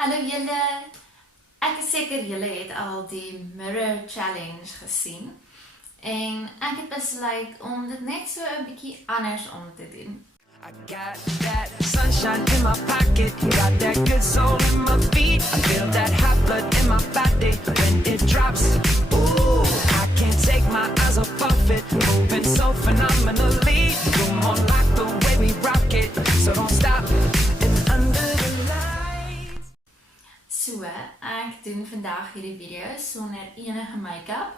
Hallo julle, ek is seker julle het al die Mirror Challenge gesien en ek het besluit om dit net so 'n bietjie anders om te doen. I got that sunshine in my pocket, got that good soul in my feet. I feel that hot blood in my body when it drops. Ooh, I can't take my eyes off of it, moving so phenomenally. You're more like the way we rock it, so don't stop. And under the lights. So, ek doen vandag hierdie video sonder enige make-up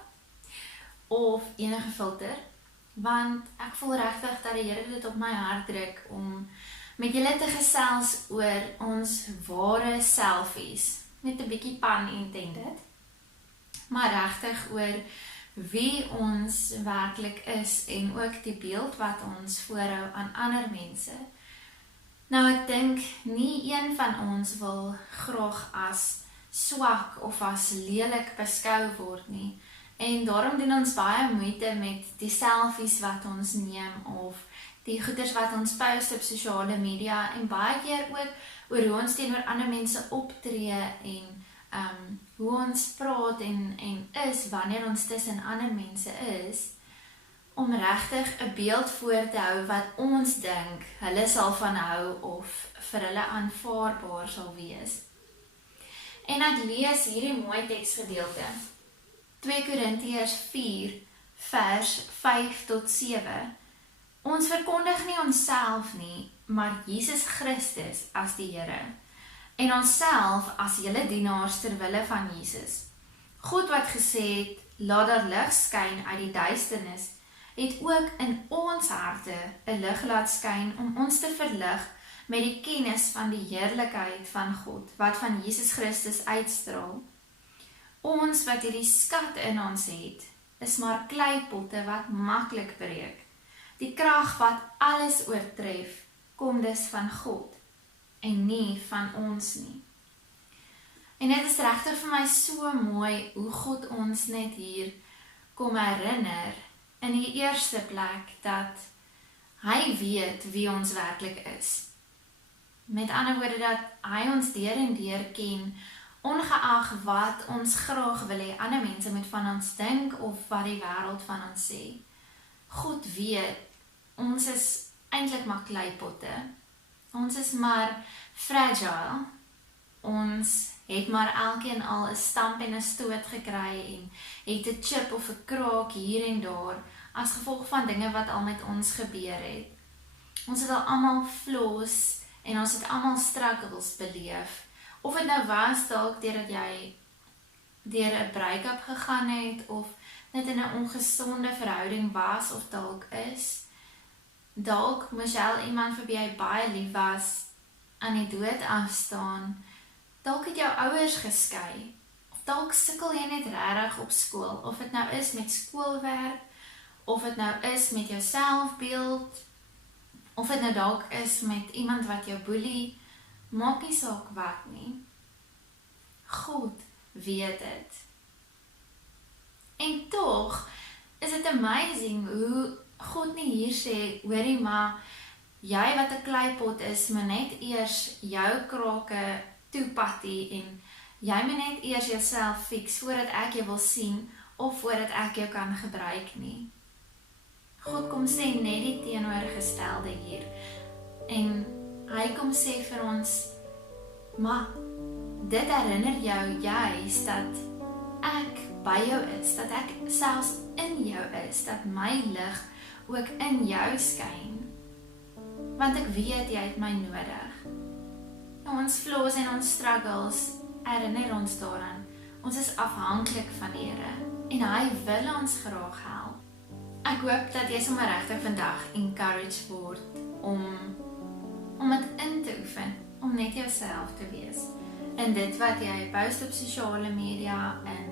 of enige filter, want ek voel regtig dat die Here dit op my hart druk om met julle te gesels oor ons ware selfies, met 'n bietjie pun intended, maar regtig oor wie ons werklik is en ook die beeld wat ons voorhou aan ander mense. Nou ek dink nie een van ons wil graag as swak of as lelik beskou word nie. En daarom doen ons baie moeite met die selfies wat ons neem of die goeders wat ons post op sosiale media en baie keer ook oor hoe ons teenoor ander mense optree en hoe ons praat en is wanneer ons tussen ander mense is, om regtig 'n beeld voor te hou wat ons dink hulle sal van hou of vir hulle aanvaarbaar sal wees. En ek lees hierdie mooi teksgedeelte. 2 Korintiërs 4 vers 5 tot 7. Ons verkondig nie onsself nie, maar Jesus Christus as die Here. En onsself as julle dienaars ter wille van Jesus. God wat gesê het, laat daar lig skyn uit die duisternis, het ook in ons harte 'n lig laat skyn om ons te verlig met die kennis van die heerlikheid van God, wat van Jesus Christus uitstraal. Ons wat hierdie skat in ons het, is maar kleipotte wat maklik breek. Die krag wat alles oortref, kom dus van God en nie van ons nie. En dit is regtig vir my so mooi hoe God ons net hier kom herinner in die eerste plek dat hy weet wie ons werklik is. Met ander woorde dat hy ons deur en deur ken, ongeag wat ons graag wil hê ander mense moet van ons dink of wat die wêreld van ons sê. God weet, ons is eintlik maar kleipotte. Ons is maar fragile. Ons het maar elkeen al 'n stamp en 'n stoot gekry en het 'n chip of 'n kraak hier en daar as gevolg van dinge wat al met ons gebeur het. Ons het al almal flaws en ons het almal struggles beleef. Of dit nou was dalk deurdat jy deur 'n break-up gegaan het of net in 'n ongesonde verhouding was of dalk is. Dalk moes jy iemand vir wie jy baie lief was aan die dood afstaan. Dalk het jou ouers geskei. Of dalk sukkel jy net regtig op skool. Of dit nou is met skoolwerk, of dit nou is met jou selfbeeld, of dit nou dalk is met iemand wat jou boelie. Maak nie saak wat nie. God weet dit. En tog is dit amazing hoe God nie hier sê, hoorie maar, jy wat 'n kleipot is, moet net eers jou krake toepattie en jy moet net eers jouself fix voordat ek jou wil sien of voordat ek jou kan gebruik nie. God kom sê net die teenoorgestelde hier. En hy kom sê vir ons, maar dit herinner jou juist dat ek by jou is, dat ek selfs in jou is, dat my lig ook in jou skyn. Want ek weet jy het my nodig. Ons flaws en ons struggles herinner ons daaraan. Ons is afhanklik van die Here en hy wil ons graag help. Ek hoop dat jy sommer regtig vandag encouraged word om dit in te oefen, om net jouself te wees. In dit wat jy post op sosiale media en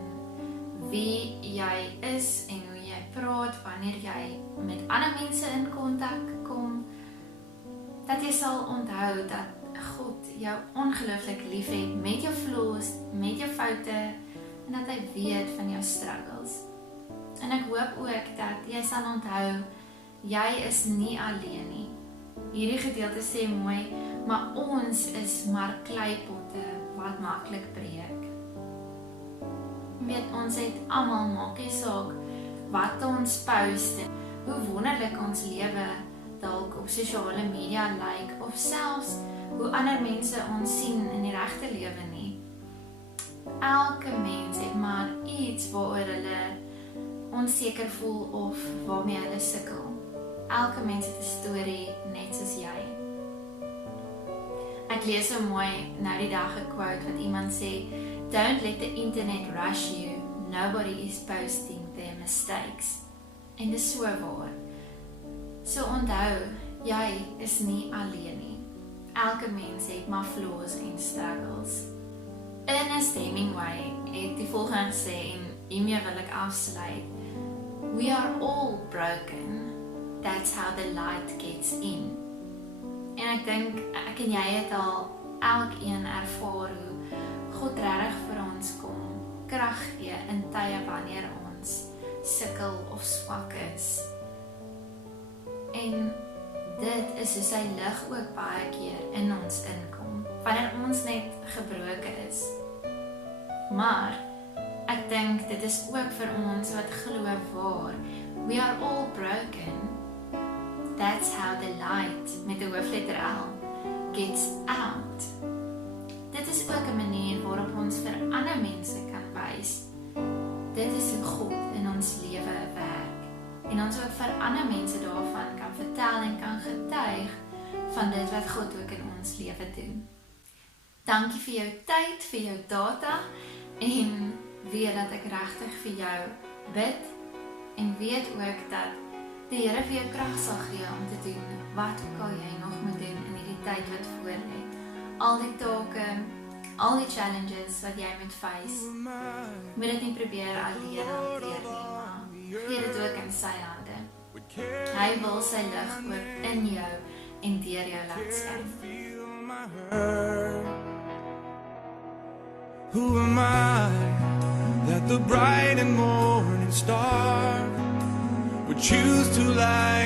wie jy is en hoe jy praat wanneer jy met ander mense in kontak kom, dat jy sal onthou dat God jou ongelooflik lief het met jou flaws, met jou foute en dat hy weet van jou struggles. En ek hoop ook dat jy sal onthou, jy is nie alleen nie. Hierdie gedeelte sê mooi, maar ons is maar kleipotte wat maklik breek. Weet, ons het almal, maak nie saak wat ons post, hoe wonderlik ons lewe dalk op sosiale media lyk, of selfs hoe ander mense ons sien in die regte lewe nie. Elke mens het maar iets waaroor hulle onseker voel of waarmee hulle sukkel. Elke mens het 'n storie net soos jy. Ek lees so mooi nou die dag 'n quote wat iemand sê, "Don't let the internet rush you. Nobody is posting their mistakes." En dis so waar. So onthou, jy is nie alleen nie. Elke mens het maar flaws en struggles. Ernest Hemingway het die volgende gesê, en hiermee wil ek afsluit: "We are all broken. That's how the light gets in." En ek dink, ek en jy het al elkeen ervaar hoe God regtig vir ons kom krag gee in tye wanneer ons sukkel of swak is. En dit is hoe sy lig ook baie keer in ons inkom, wanneer ons net gebroken is. Maar ek dink dit is ook vir ons wat glo waar, we are all broken. That's how the light, met die hoofletter L, gets out. Dit is ook 'n manier waarop ons vir ander mense kan wys. Dit is hoe God in ons lewe werk. En ons ook vir ander mense daarvan kan vertel en kan getuig van dit wat God ook in ons lewe doen. Dankie vir jou tyd, vir jou data, en weet dat ek regtig vir jou bid, en weet ook dat die Here vir jou krag sal gee om te doen wat ook al jy nog moet doen in hierdie tyd wat voor lê. Al die take, al die challenges wat jy moet face, moet dit nie probeer alleen hanteer nie, maar gee dit ook in sy hande. Hy wil sy lig ook in jou en deur jou laat skyn. Who am I that the bright and morning star would choose to light